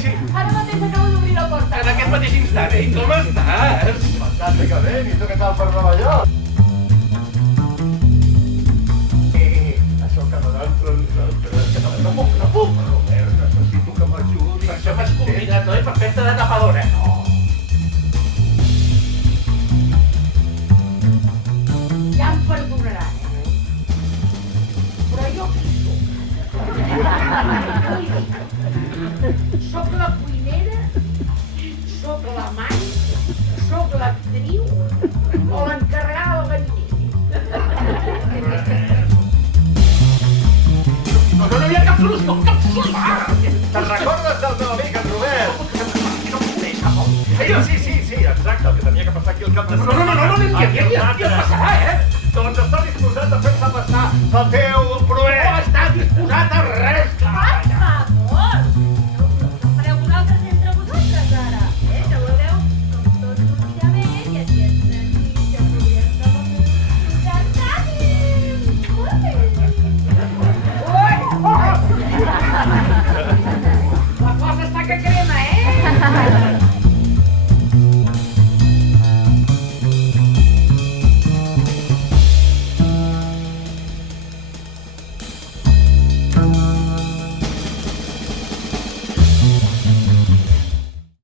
Sí. Ara mateix acabo d'obrir la porta. En aquest mateix instant, com estàs? Fantàsticament, i tu què tal per Nova York? Això que no puc, Robert, necessito que m'ajudis. Per això m'has convidat, no? Per fer-te de tapadora. No. Ja em perdonaran, però jo qui soc la cuinera, soc l'amant, soc l'actriu o l'encarregada del gabinet. No hi ha cap solució, cap solució! Te'n recordes del meu amic, en Robert? No em coneix, home. Sí, exacte, el que tenia que passar aquí al cap de No, què passarà, Doncs està disposat a fer-se passar pel teu